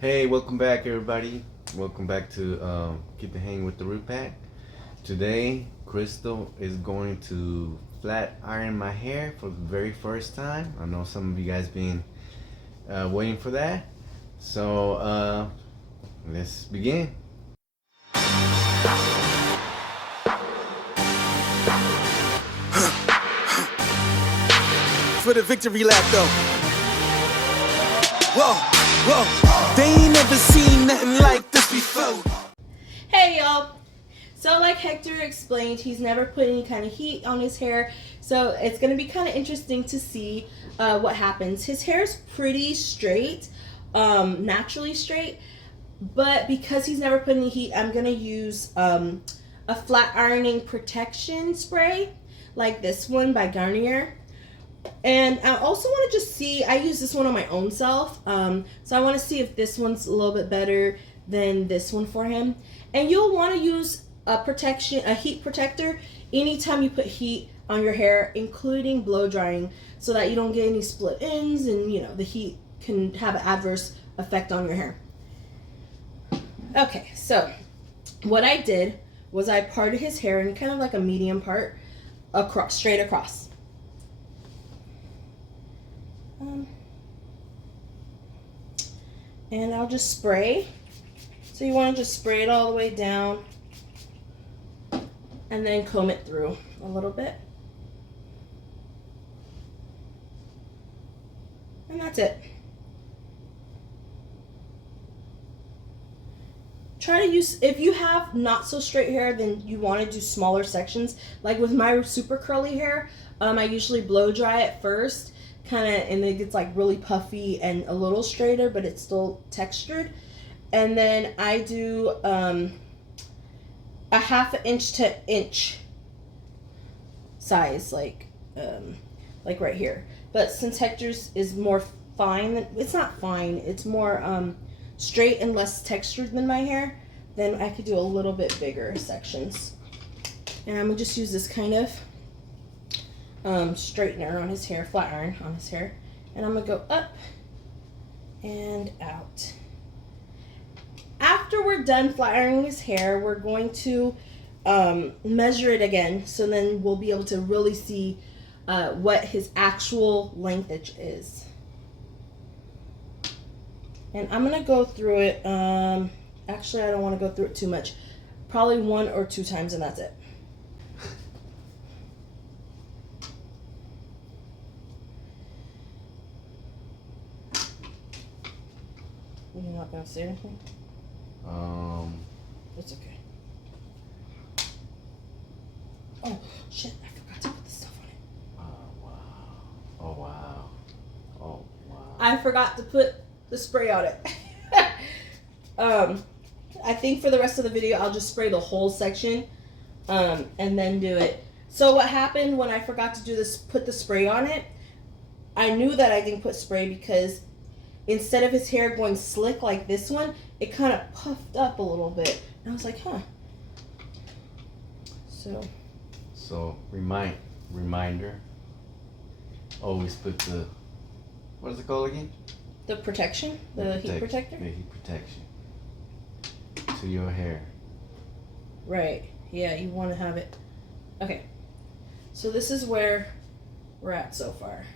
Hey, welcome back, everybody. Welcome back to Keep It Hanging with the Root Pack. Today, Crystal is going to flat iron my hair for the very first time. I know some of you guys been waiting for that. So, let's begin. For the victory lap though. Whoa, whoa, they ain't never seen nothing like this before. Hey y'all! So like Hector explained, he's never put any kind of heat on his hair, so it's going to be kind of interesting to see what happens. His hair is pretty straight, naturally straight, but because he's never put any heat, I'm going to use a flat ironing protection spray like this one by Garnier. And I also want to just see, I use this one on my own self, so I want to see if this one's a little bit better than this one for him. And you'll want to use a heat protector anytime you put heat on your hair, including blow drying, so that you don't get any split ends and the heat can have an adverse effect on your hair. Okay, so what I did was I parted his hair in kind of like a medium part straight across. And I'll just spray. So you want to just spray it all the way down and then comb it through a little bit. And that's it. Try to use, if you have not so straight hair, then you want to do smaller sections. Like with my super curly hair, I usually blow dry it first, and it gets like really puffy and a little straighter, but it's still textured. And then I do a 1/2 inch to inch size, like right here. But since Hector's is more fine, it's not fine, it's more straight and less textured than my hair, then I could do a little bit bigger sections. And I'm gonna just use this kind of straightener on his hair, flat iron on his hair, and I'm gonna go up and out. After we're done flat ironing his hair, we're going to measure it again, so then we'll be able to really see what his actual lengthage is. And I'm gonna go through it, actually I don't want to go through it too much, probably 1 or 2 times and that's it. You're not gonna say anything? It's okay. Oh shit, I forgot to put the stuff on it. Oh, wow. Oh, wow. Oh, wow. I forgot to put the spray on it. I think for the rest of the video, I'll just spray the whole section, and then do it. So what happened when I forgot to do this, put the spray on it, I knew that I didn't put spray because instead of his hair going slick like this one, it kind of puffed up a little bit. And I was like, huh. So reminder, always put the, what is it called again? The protection? The heat protector? The heat protection to your hair. Right. Yeah, you want to have it. Okay. So this is where we're at so far.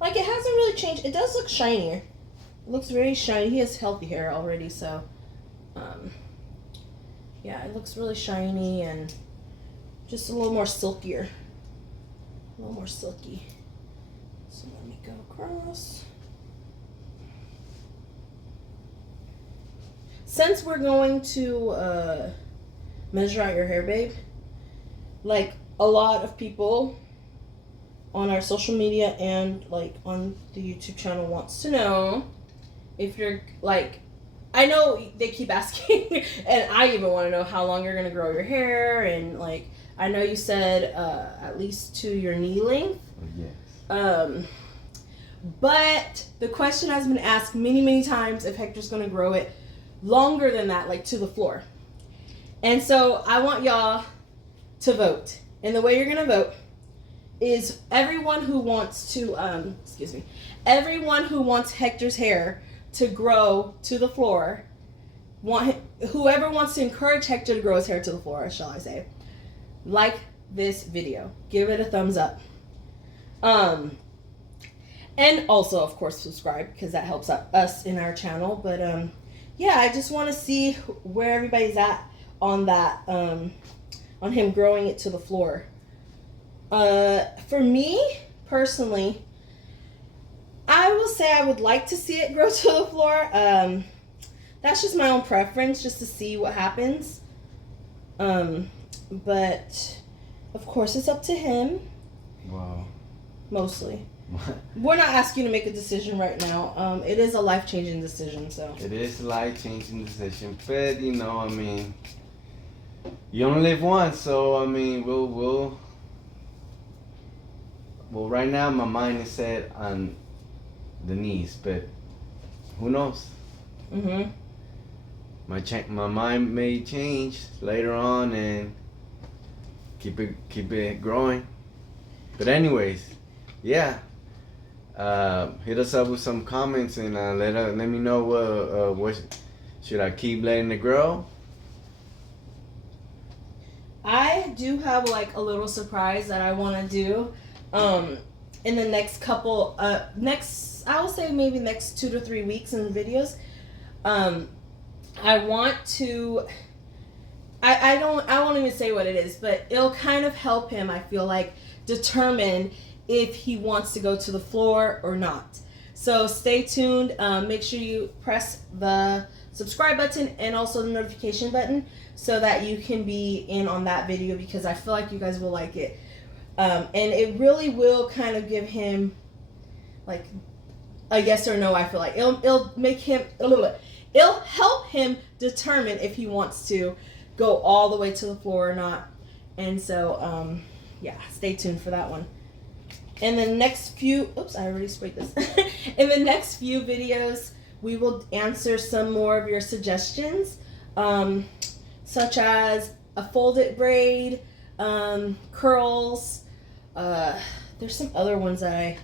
Like, it hasn't really changed. It does look shinier. It looks very shiny. He has healthy hair already, so yeah, it looks really shiny and just a little more silkier. A little more silky. So let me go across. Since we're going to measure out your hair, babe, like a lot of people on our social media and like on the YouTube channel wants to know if you're like, I know they keep asking and I even want to know how long you're going to grow your hair, and like I know you said at least to your knee length. Yes. But the question has been asked many times if Hector's going to grow it longer than that, like to the floor. And so I want y'all to vote. And the way you're going to vote is everyone who wants to, everyone who wants Hector's hair to grow to the floor, whoever wants to encourage Hector to grow his hair to the floor, shall I say, like this video, give it a thumbs up, and also of course subscribe, because that helps out us in our channel. But yeah, I just want to see where everybody's at on that, on him growing it to the floor. For me personally, I will say I would like to see it grow to the floor. That's just my own preference, just to see what happens. But of course it's up to him. Wow. Mostly. We're not asking you to make a decision right now. It is a life-changing decision, so. It is a life-changing decision, but you know, I mean, you only live once, so I mean, well, right now my mind is set on the knees, but who knows? Mhm. My mind may change later on and keep it growing. But anyways, yeah. Hit us up with some comments and let me know what should I keep letting it grow. I do have like a little surprise that I want to do in the next couple I will say maybe next 2 to 3 weeks in videos. I want to I won't even say what it is, but it'll kind of help him, I feel like, determine if he wants to go to the floor or not. So stay tuned. Make sure you press the subscribe button and also the notification button so that you can be in on that video, because I feel like you guys will like it. And it really will kind of give him like a yes or no. I feel like it'll make him it'll help him determine if he wants to go all the way to the floor or not. And so yeah, stay tuned for that one. In the next few, oops, I already sprayed this. In the next few videos, we will answer some more of your suggestions, such as a folded braid, curls. There's some other ones that I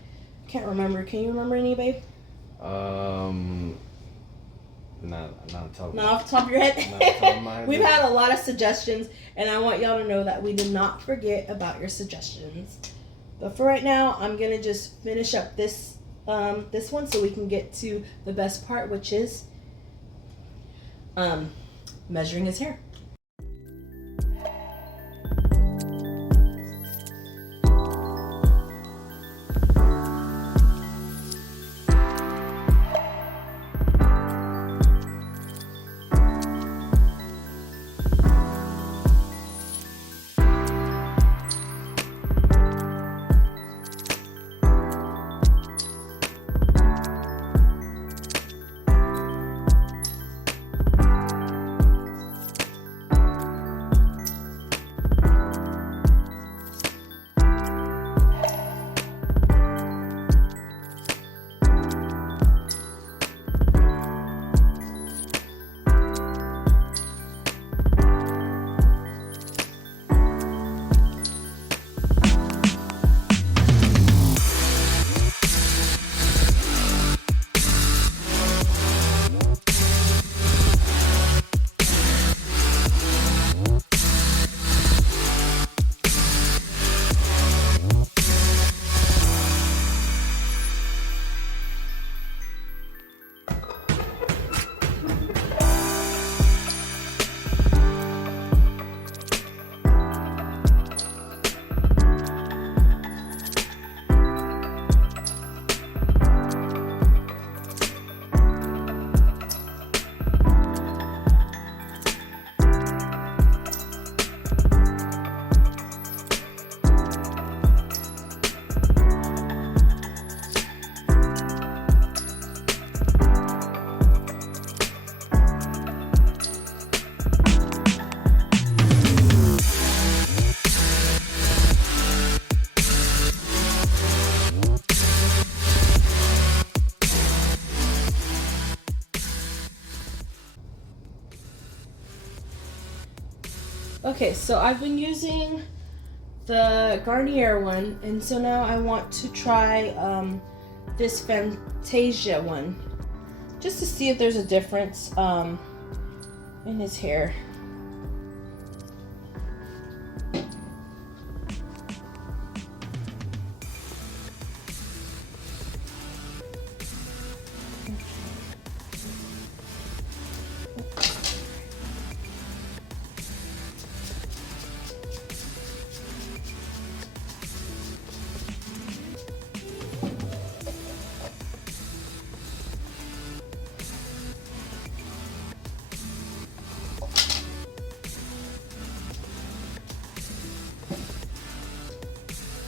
can't remember. Can you remember any, babe? Not off the top of your head. Not off the top of my head. We've had a lot of suggestions, and I want y'all to know that we did not forget about your suggestions. But for right now, I'm gonna just finish up this one so we can get to the best part, which is measuring his hair. Okay, so I've been using the Garnier one, and so now I want to try this Fantasia one. just to see if there's a difference in his hair.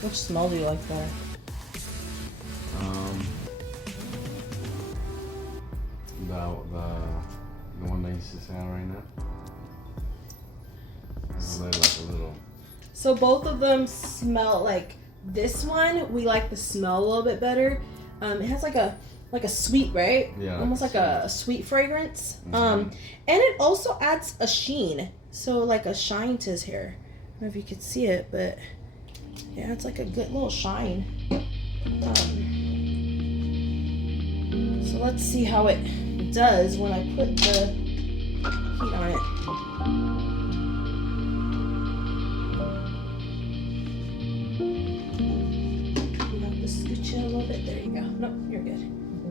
Which smell do you like better? The one that you just had right now. It's like a little. So both of them smell like this one. We like the smell a little bit better. It has like a sweet, right? Yeah. Almost like a sweet fragrance. Mm-hmm. And it also adds a sheen. So like a shine to his hair. I don't know if you could see it, but yeah, it's like a good little shine. So let's see how it does when I put the heat on it. You have to scooch it a little bit. There you go. Nope, you're good.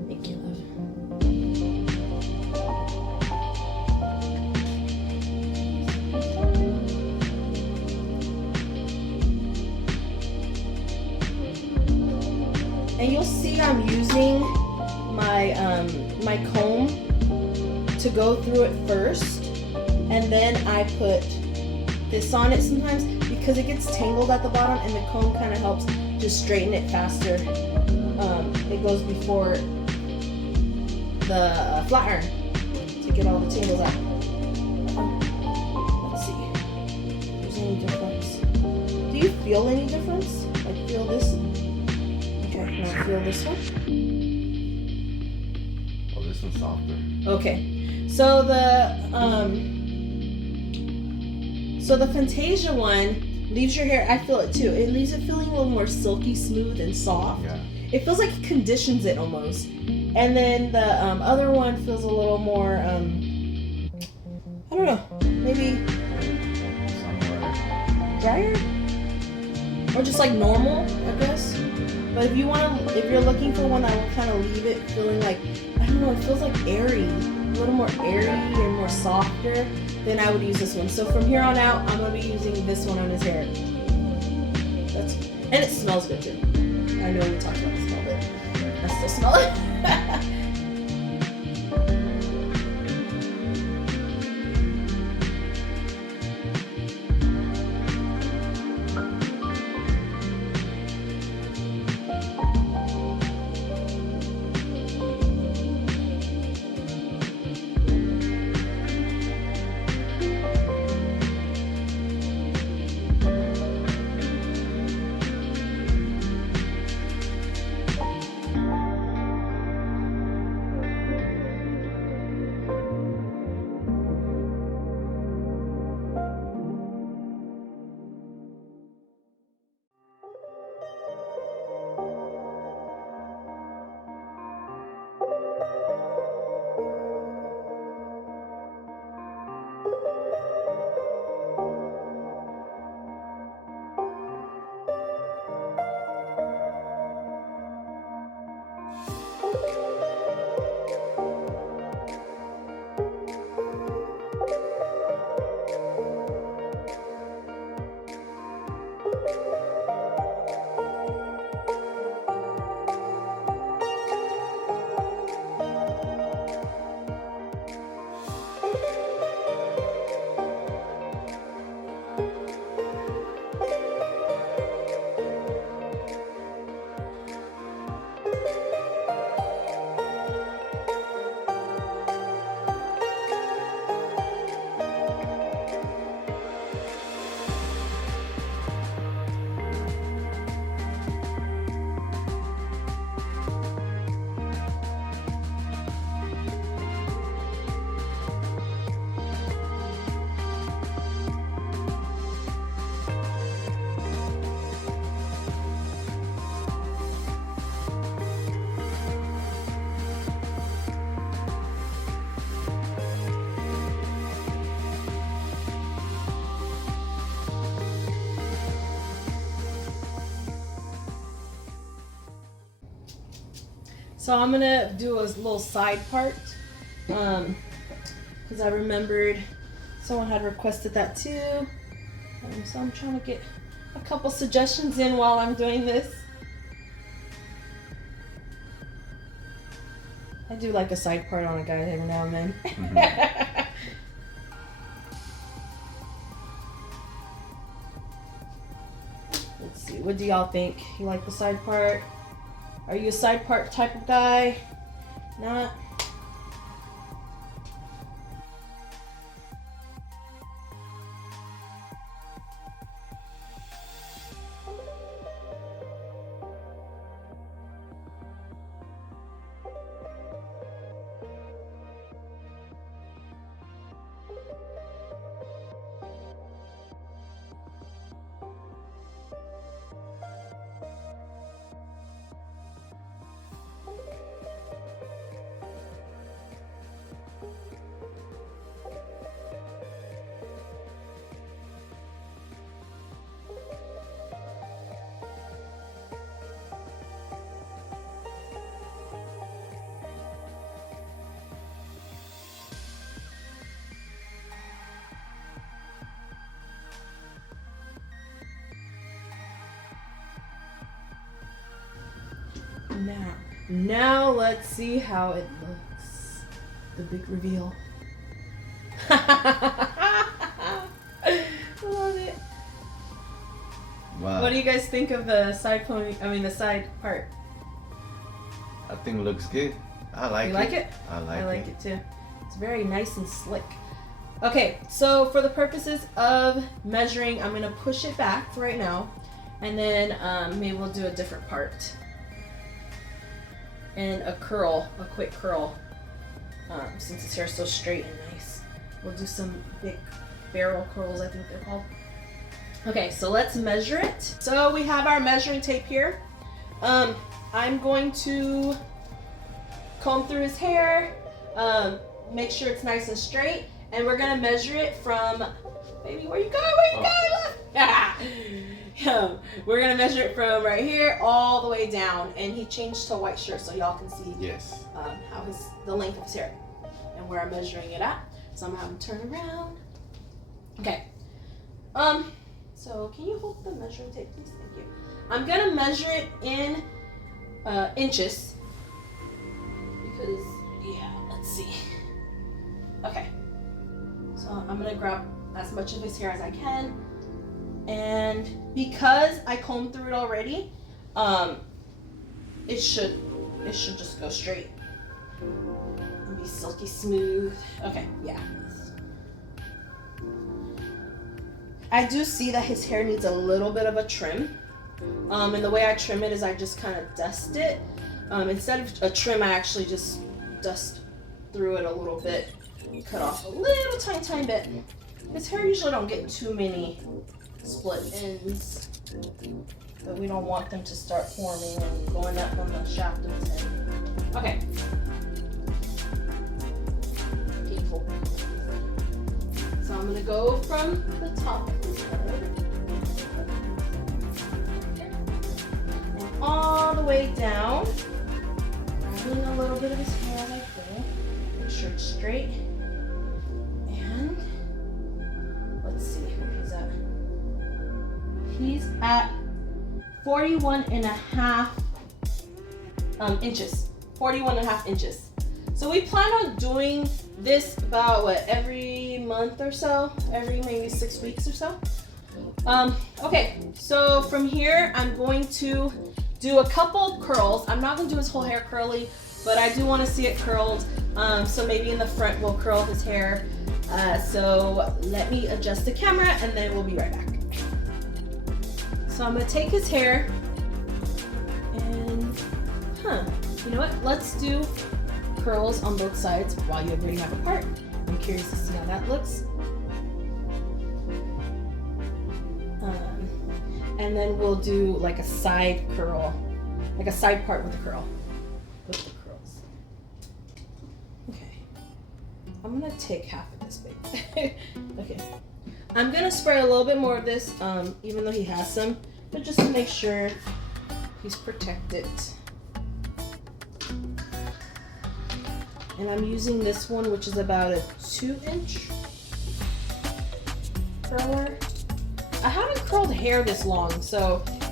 Thank you, love. And you'll see I'm using my comb to go through it first, and then I put this on it sometimes because it gets tangled at the bottom, and the comb kind of helps just straighten it faster. It goes before the flat iron to get all the tangles out. Let's see if there's any difference. Do you feel any difference? Like feel this? Okay, now feel this one. Oh, this one's softer. Okay, so the Fantasia one leaves your hair. I feel it too. It leaves it feeling a little more silky smooth and soft. Yeah. It feels like it conditions it almost. And then the other one feels a little more. I don't know. Maybe drier, or just like normal, I guess. But if you're looking for one that will kind of leave it feeling like, I don't know, it feels like airy, a little more airy and more softer, then I would use this one. So from here on out, I'm gonna be using this one on his hair. And it smells good too. I know we talked about the smell, but I still smell it. So I'm gonna do a little side part, because I remembered someone had requested that too. So I'm trying to get a couple suggestions in while I'm doing this. I do like a side part on a guy every now and then. Let's see, what do y'all think? You like the side part? Are you a side part type of guy? Not? Now let's see how it looks. The big reveal. Love it. Wow. What do you guys think of the side pony? I mean, the side part. I think it looks good. I like it. You like it? I like it too. It's very nice and slick. Okay, so for the purposes of measuring, I'm gonna push it back for right now, and then maybe we'll do a different part. And a curl, a quick curl, since his hair's so straight and nice. We'll do some big barrel curls, I think they're called. Okay, so let's measure it. So we have our measuring tape here. I'm going to comb through his hair, make sure it's nice and straight, and we're gonna measure it from, baby, where you going? We're gonna measure it from right here all the way down, and he changed to a white shirt so y'all can see how the length of his hair and where I'm measuring it at. So I'm gonna have him turn around. Okay. So can you hold the measuring tape, please? Thank you. I'm gonna measure it in inches because let's see. Okay. So I'm gonna grab as much of his hair as I can. And because I combed through it already, it should just go straight and be silky smooth. Okay, yeah. I do see that his hair needs a little bit of a trim. And the way I trim it is I just kind of dust it. Instead of a trim, I actually just dust through it a little bit and cut off a little tiny bit. His hair usually don't get too many split ends, but we don't want them to start forming and going up on the shaft of his head. Okay. So I'm gonna go from the top of his head and all the way down, grabbing a little bit of his hair like that. Make sure it's straight. And let's see where he's at. He's at 41 and a half inches. 41 and a half inches. So we plan on doing this about every month or so, every maybe 6 weeks or so. Okay, so from here I'm going to do a couple curls. I'm not gonna do his whole hair curly, but I do want to see it curled. So maybe in the front we'll curl his hair. So let me adjust the camera and then we'll be right back. So I'm gonna take his hair and, you know what? Let's do curls on both sides while you already have a part. I'm curious to see how that looks. And then we'll do like a side curl, like a side part with a curl, with the curls. Okay, I'm gonna take half of this, baby. Okay, I'm gonna spray a little bit more of this, even though he has some, but just to make sure he's protected. And I'm using this one, which is about a 2-inch curler. I haven't curled hair this long,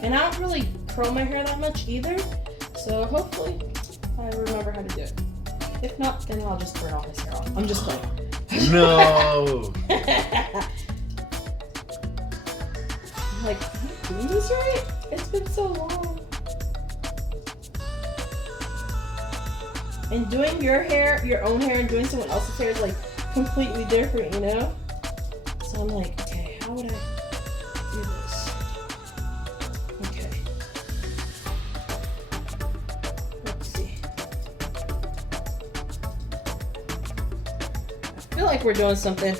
and I don't really curl my hair that much either. So hopefully I remember how to do it. If not, then I'll just burn all his hair off. I'm just playing. No. I'm like, am I doing this right? It's been so long. And doing your hair, your own hair, and doing someone else's hair is like completely different, you know? So I'm like, okay, how would I do this? Okay. Let's see. I feel like we're doing something.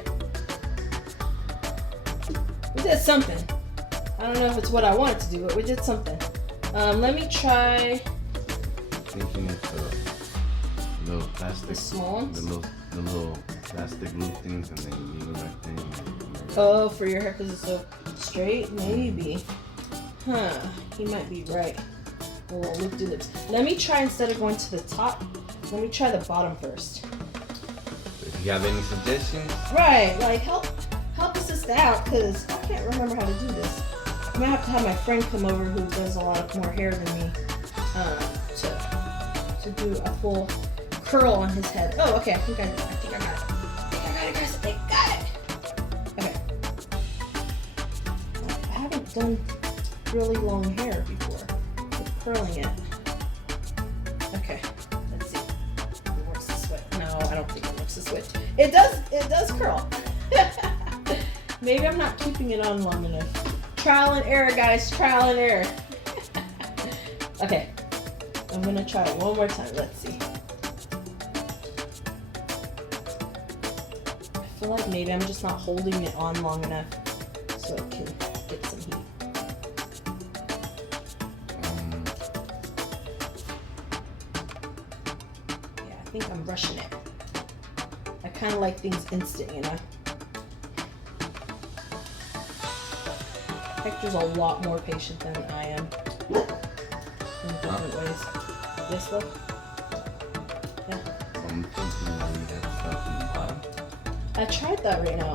We did something. I don't know if it's what I wanted to do, but we did something. Let me try. Thinking it's the little plastic. The small ones? The little plastic glue things, and then you do that thing. Oh, for your hair because it's so straight? Maybe. Huh. He might be right. A little loop-de-loops. Let me try, instead of going to the top, let me try the bottom first. If you have any suggestions, Right. Like, help us out, because I can't remember how to do this. I might have to have my friend come over who does a lot more hair than me to do a full curl on his head. Oh, okay. I think I got it, guys. I got it. Okay. I haven't done really long hair before with curling it. Okay. Let's see. It works this way. No, I don't think it works this way. It does curl. Maybe I'm not keeping it on long enough. Trial and error, guys. Trial and error. Okay. I'm gonna try it one more time. Let's see. I feel like maybe I'm just not holding it on long enough so it can get some heat. Yeah, I think I'm rushing it. I kind of like things instant, you know? Hector's a lot more patient than I am in different ways. This way? Yeah. I'm thinking maybe that stuff in the bottom. I tried that right now.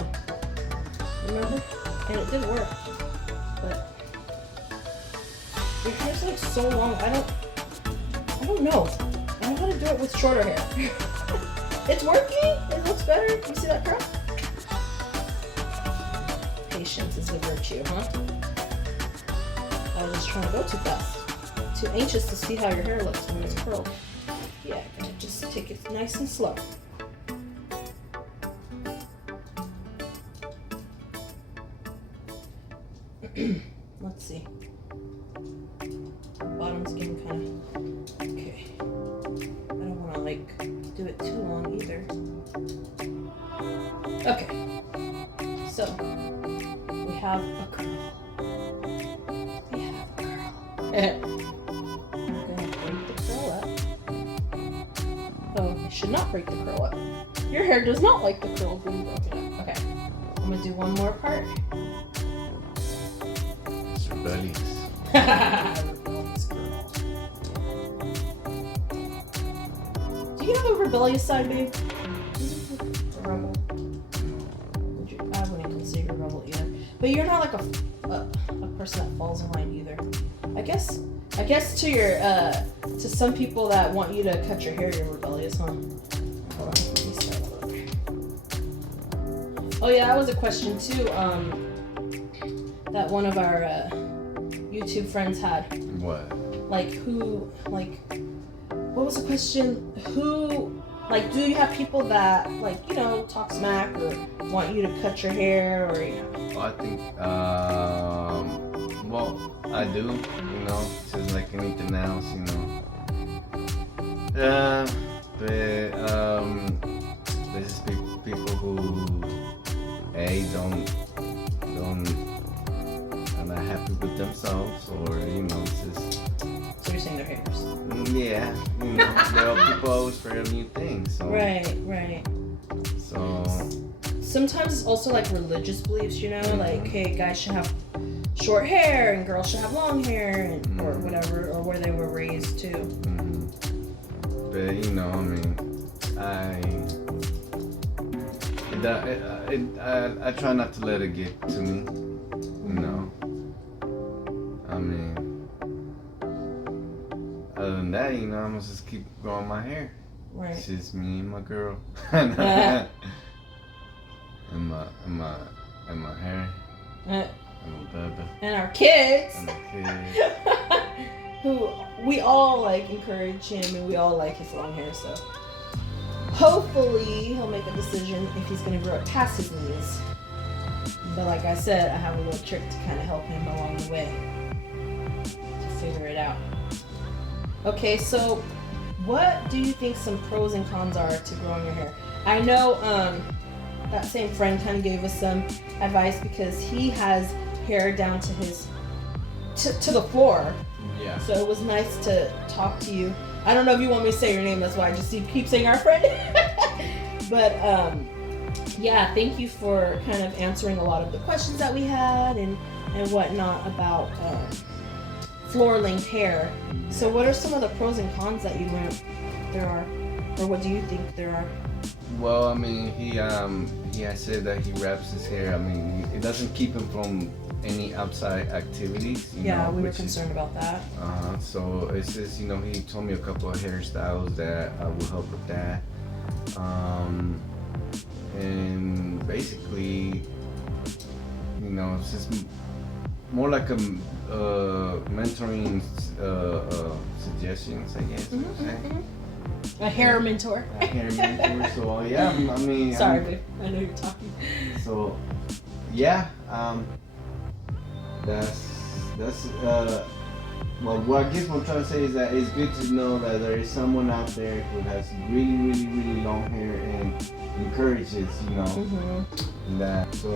Remember? And it did work. But your hair's like so long. I don't know. I know how to do it with shorter hair. It's working. It looks better. You see that curl? Patience is a virtue, huh? I was just trying to go too fast. Too anxious to see how your hair looks when it's curled. Yeah, just take it nice and slow. Let's see. Bottom's getting kind of okay. I don't want to like do it too long either. Okay. So we have a curl. We have a curl. I'm gonna break the curl up. Oh, I should not break the curl up. Your hair does not like the curl being broken up. Okay. I'm gonna do one more part. It's rebellious. Rebellious girl. Do you have a rebellious side, babe? A rebel? I wouldn't consider you a rebel either. But you're not like a person that falls in line either. I guess to your to some people that want you to cut your hair, you're rebellious, huh? Hold on, let me start over. Oh yeah, that was a question too. That one of our YouTube friends had. What? What was the question? Do you have people that, talk smack or want you to cut your hair or, Well, I think, I do, just like anything else, but, there's just people who, are not happy with themselves, or, it's just... So you're saying they're haters? Yeah, people always forget new things, so... Right. So... Sometimes it's also like religious beliefs, like, hey, guys should have short hair and girls should have long hair, or whatever, or where they were raised too. But, I try not to let it get to me. You know. I mean, other than that, you know, I'm gonna just keep growing my hair. Right. It's just me and my girl. and my hair. And my baby. And our kids. And my kids. Who we all like encourage him, and we all like his long hair. So hopefully he'll make a decision if he's gonna grow it past his knees. But like I said, I have a little trick to kind of help him along the way to figure it out. Okay, so what do you think some pros and cons are to growing your hair? I know that same friend kind of gave us some advice because he has hair down to his to the floor. Yeah. So it was nice to talk to you. I don't know if you want me to say your name, that's why I just keep saying our friend. But yeah, thank you for kind of answering a lot of the questions that we had and whatnot about floor length hair. So what are some of the pros and cons that you learned there are, or what do you think there are? Well, I mean, he has said that he wraps his hair. I mean, it doesn't keep him from any outside activities. You know, we were concerned about that. So it's just, you know, he told me a couple of hairstyles that will help with that. And basically, you know, it's just more like a mentoring suggestions, I guess. A hair mentor. A hair mentor. So yeah, I mean. Sorry, babe. I know you're talking. So, yeah. That's well, what I guess what I'm trying to say is that it's good to know that there is someone out there who has really long hair and encourages, you know, that. So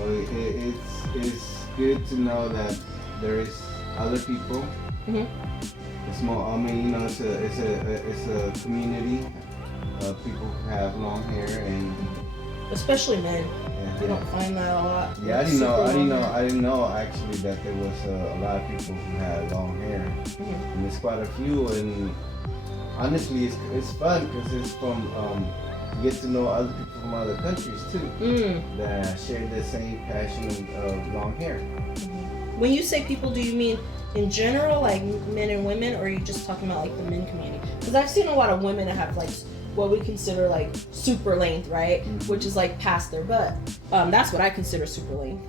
it's good to know that there is other people. It's more. I mean, you know, it's a community of people who have long hair and especially men. You don't find that a lot. Yeah, I didn't know actually that there was a lot of people who had long hair. And there's quite a few, and honestly, it's fun because it's from you get to know other people from other countries too that share the same passion of long hair. When you say people, do you mean in general, like men and women, or are you just talking about like the men community? Because I've seen a lot of women that have like what we consider like super length, right? Which is like past their butt. That's what I consider super length.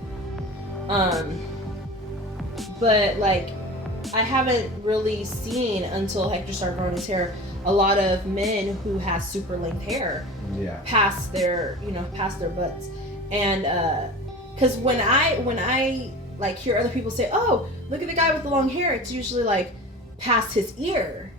But like I haven't really seen until Hector started growing his hair a lot of men who have super length hair past their butts. And because when I like hear other people say, oh, look at the guy with the long hair, it's usually like past his ear.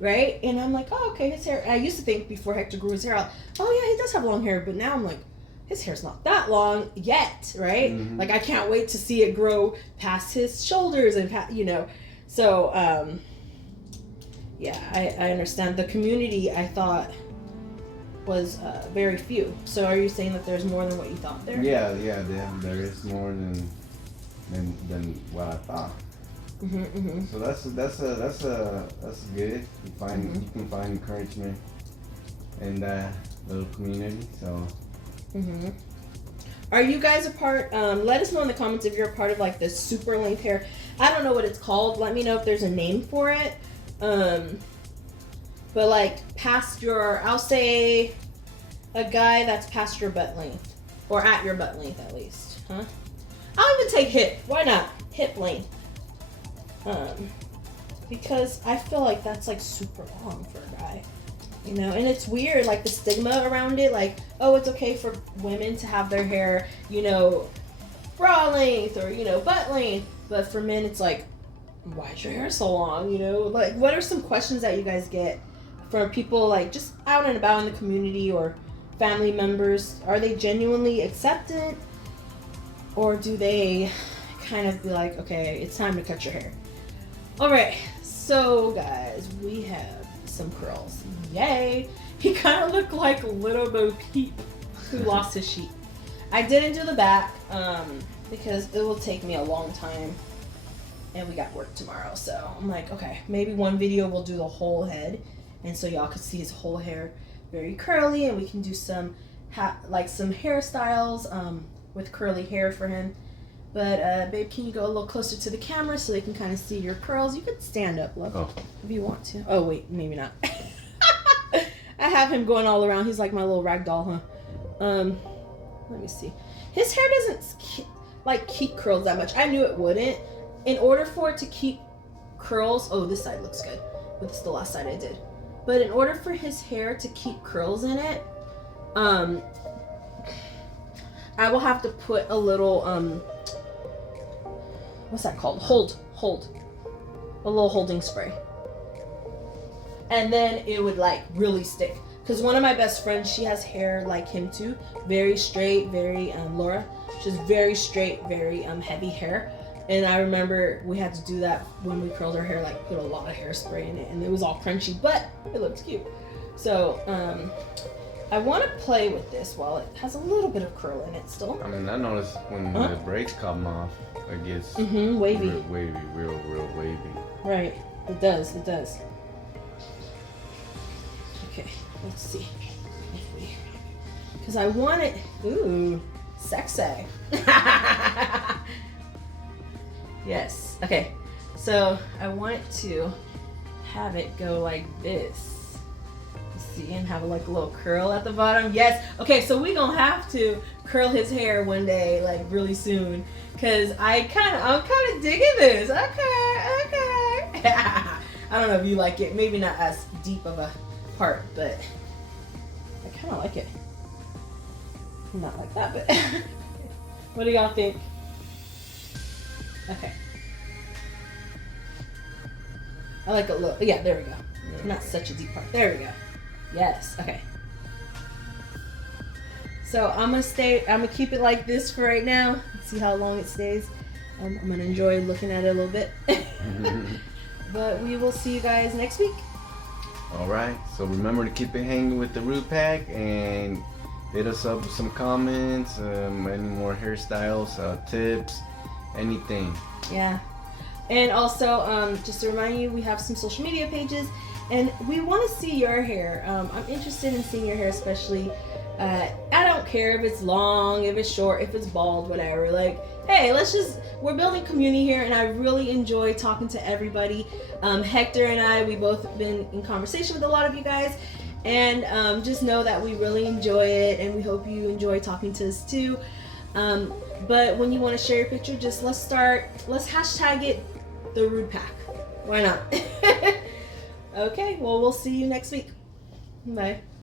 Right? And I'm like, oh, okay, his hair. I used to think before Hector grew his hair out, oh yeah, he does have long hair. But now I'm like, his hair's not that long yet, right? Like I can't wait to see it grow past his shoulders and So yeah, I understand. The community I thought was very few. So are you saying that there's more than what you thought there? Yeah, there is more than what I thought. So that's good. You can find encouragement in that little community. So. Are you guys a part? Let us know in the comments if you're a part of like this super length hair. I don't know what it's called. Let me know if there's a name for it. But like past your, I'll say a guy that's past your butt length or at your butt length at least, huh? I'll even take hip. Why not? Hip length. Because I feel like that's like super long for a guy, you know, and it's weird, like the stigma around it, like, oh, it's okay for women to have their hair, you know, bra length or, you know, butt length, but for men it's like, why is your hair so long, you know? Like, what are some questions that you guys get from people like just out and about in the community or family members? Are they genuinely acceptant, or do they kind of be like, okay, it's time to cut your hair? All right, so guys, we have some curls. Yay! He kind of looked like Little Bo Peep who lost his sheep. I didn't do the back because it will take me a long time, and we got work tomorrow. So I'm like, okay, maybe one video we'll do the whole head, and so y'all could see his whole hair. very curly, and we can do some some hairstyles with curly hair for him. But babe, can you go a little closer to the camera so they can kind of see your curls? You could stand up, love, if you want to. Oh wait, maybe not. I have him going all around. He's like my little rag doll, huh? Let me see. His hair doesn't keep curls that much. I knew it wouldn't. In order for it to keep curls, oh, this side looks good, but this is the last side I did. But in order for his hair to keep curls in it, I will have to put a little what's that called? Hold. A little holding spray. And then it would like really stick. Because one of my best friends, she has hair like him too. Very straight, very, Laura. She's very straight, very heavy hair. And I remember we had to do that when we curled her hair, like put a lot of hairspray in it. And it was all crunchy, but it looked cute. So, I want to play with this while it has a little bit of curl in it still. I mean, I noticed when the braids come off, it gets wavy. Real wavy. Right. It does. Okay, let's see. Because I want it. Ooh, sexy. Yes. Okay. So I want to have it go like this. See, and have like a little curl at the bottom. Yes. Okay, so we gonna have to curl his hair one day, like really soon, cause I'm kind of digging this. Okay. I don't know if you like it. Maybe not as deep of a part, but I kind of like it. Not like that, but what do y'all think? Okay. I like a little. Yeah, there we go. Not such a deep part. There we go. Yes. Okay. So I'm gonna keep it like this for right now. See how long it stays. I'm gonna enjoy looking at it a little bit. But we will see you guys next week. Alright, so remember to keep it hanging with the Root Pack and hit us up with some comments, any more hairstyles, tips, anything. Yeah. And also, just to remind you, we have some social media pages and we want to see your hair. I'm interested in seeing your hair, especially. I don't care if it's long, if it's short, if it's bald, whatever. Like, hey, we're building community here, and I really enjoy talking to everybody. Hector and I, we both been in conversation with a lot of you guys, and just know that we really enjoy it, and we hope you enjoy talking to us too. But when you want to share your picture, just let's hashtag it the Rude Pack. Why not? Okay, well, we'll see you next week. Bye.